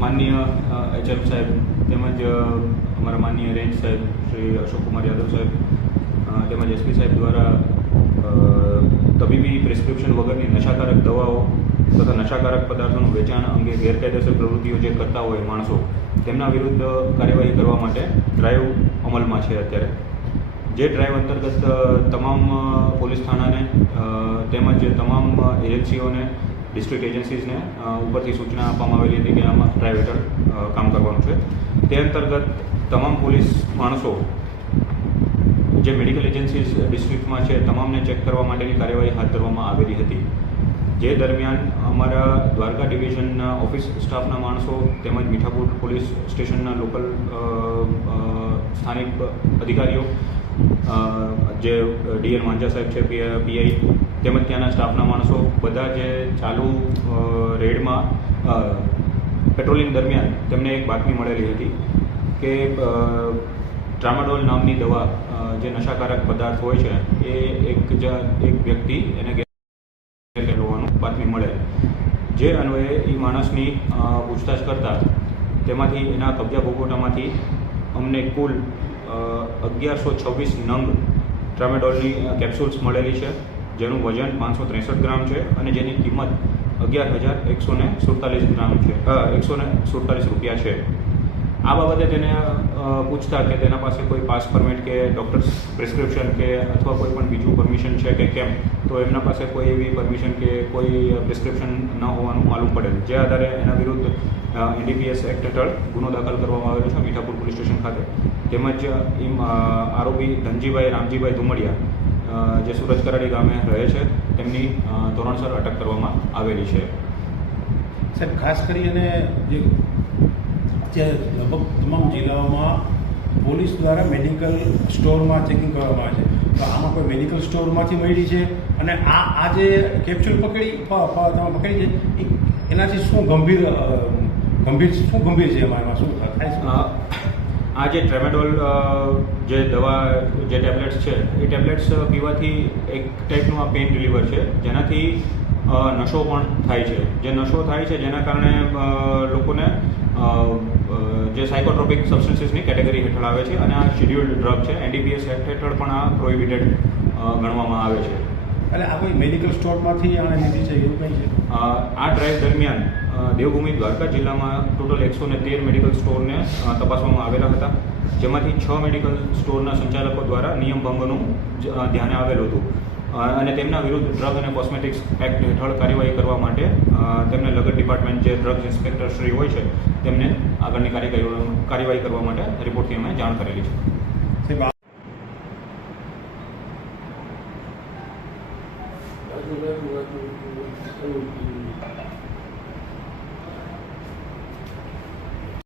માનનીય એચએમ સાહેબ તેમજ અમારા માનનીય રેન્જ સાહેબ શ્રી અશોકકુમાર યાદવ સાહેબ તેમજ એસપી સાહેબ દ્વારા તબીબી પ્રિસ્ક્રિપ્શન વગરની નશાકારક દવાઓ તથા નશાકારક પદાર્થોનું વેચાણ અંગે ગેરકાયદેસર પ્રવૃત્તિઓ જે કરતા હોય માણસો, તેમના વિરુદ્ધ કાર્યવાહી કરવા માટે ડ્રાઈવ અમલમાં છે અત્યારે. જે ડ્રાઈવ અંતર્ગત તમામ પોલીસ થાણાને તેમજ તમામ એજન્સીઓને ડિસ્ટ્રિક્ટ એજન્સીઝને ઉપરથી સૂચના આપવામાં આવેલી હતી કે આમાં હેઠળ કામ કરવાનું છે. તે અંતર્ગત તમામ પોલીસ માણસો, જે મેડિકલ એજન્સીઝ ડિસ્ટ્રિક્ટમાં છે, તમામને ચેક કરવા માટેની કાર્યવાહી હાથ ધરવામાં આવેલી હતી. જે દરમિયાન અમારા દ્વારકા ડિવિઝનના ઓફિસ સ્ટાફના માણસો તેમજ મીઠાપુર પોલીસ સ્ટેશનના લોકલ સ્થાનિક અધિકારીઓ જે ડીએન માંજા સાહેબ છે પીઆઈ તેમજ ત્યાંના સ્ટાફના માણસો બધા જે ચાલુ રેડમાં પેટ્રોલિંગ દરમિયાન તેમને એક બાતમી મળેલી હતી કે ટ્રામાડોલ નામની દવા જે નશાકારક પદાર્થ હોય છે, એ એક જ, એક વ્યક્તિ એને ગેરકાયદે હોવાનું બાતમી મળે. જે અન્વયે એ માણસની પૂછતાછ કરતા તેમાંથી એના કબજા ભોગવટામાંથી અમને કુલ અગિયારસો છવ્વીસ નંગ ટ્રામેડોલની કેપ્સ્યુલ્સ મળેલી છે, જેનું વજન પાંચસો ત્રેસઠ ગ્રામ છે અને જેની કિંમત અગિયાર હજાર એકસો સુડતાલીસ ગ્રામ છે એકસો ને સુડતાલીસ રૂપિયા છે. આ બાબતે તેને પૂછતા કે તેના પાસે કોઈ પાસ પરમિટ કે ડૉક્ટર્સ પ્રિસ્ક્રિપ્શન કે અથવા કોઈ પણ બીજું પરમિશન છે કે કેમ, તો એમના પાસે કોઈ એવી પરમિશન કે કોઈ પ્રિસ્ક્રિપ્શન ન હોવાનું માલુમ પડેલ જે આધારે એના વિરુદ્ધ એનડીપીએસ એક્ટ હેઠળ ગુનો દાખલ કરવામાં આવેલો છે મીઠાપુર પોલીસ સ્ટેશન ખાતે. તેમજ એમ આરોપી ધનજીભાઈ રામજીભાઈ ધુમડિયા જે સુરજ કરાડી ગામે રહે છે, તેમની ધોરણસર અટક કરવામાં આવેલી છે. સાહેબ, ખાસ કરીને જે અત્યારે લગભગ તમામ જિલ્લાઓમાં પોલીસ દ્વારા મેડિકલ સ્ટોરમાં ચેકિંગ કરવામાં આવે છે. તો આમાં કોઈ મેડિકલ સ્ટોરમાંથી મળી છે? અને આ આ જે કેપ્સ્યુલ પકડી તમે પકડી છે એનાથી શું ગંભીર ગંભીર, શું ગંભીર છે એમાં? એમાં શું થાય છે? આ જે ટ્રેમેડોલ જે દવા, જે ટેબ્લેટ્સ છે, એ ટેબ્લેટ્સ પીવાથી એક ટાઈપનું આ પેઇન રિલીવર છે, જેનાથી નશો પણ થાય છે. જે નશો થાય છે, જેના કારણે લોકોને જે સાયકોટ્રોપિક સબસ્ટન્સીસની કેટેગરી હેઠળ આવે છે અને આ શેડ્યુલ્ડ ડ્રગ છે એનડીપીએસ એક્ટ હેઠળ પણ આ પ્રોહિબિટેડ ગણવામાં આવે છે. એટલે આ કોઈ મેડિકલ સ્ટોરમાંથી આણે લીધી છે એવું કંઈ છે? આ ડ્રાઈવ દરમિયાન દેવભૂમિ દ્વારકા જિલ્લામાં ટોટલ એકસો ને તેર મેડિકલ સ્ટોરને તપાસવામાં આવેલા હતા. જેમાંથી છ મેડિકલ સ્ટોરના સંચાલકો દ્વારા નિયમ ભંગનું ધ્યાને આવેલું હતું. અને તેમના વિરુદ્ધ ડ્રગ અને કોસ્મેટિક્સ એક્ટ હેઠળ કાર્યવાહી કરવા માટે તેમને લગત ડિપાર્ટમેન્ટ જે ડ્રગ્સ ઇન્સ્પેક્ટર શ્રી હોય છે તેમને આગળની કાર્યવાહી કાર્યવાહી કરવા માટે રિપોર્ટથી અમે જાણ કરેલી છે Thank you.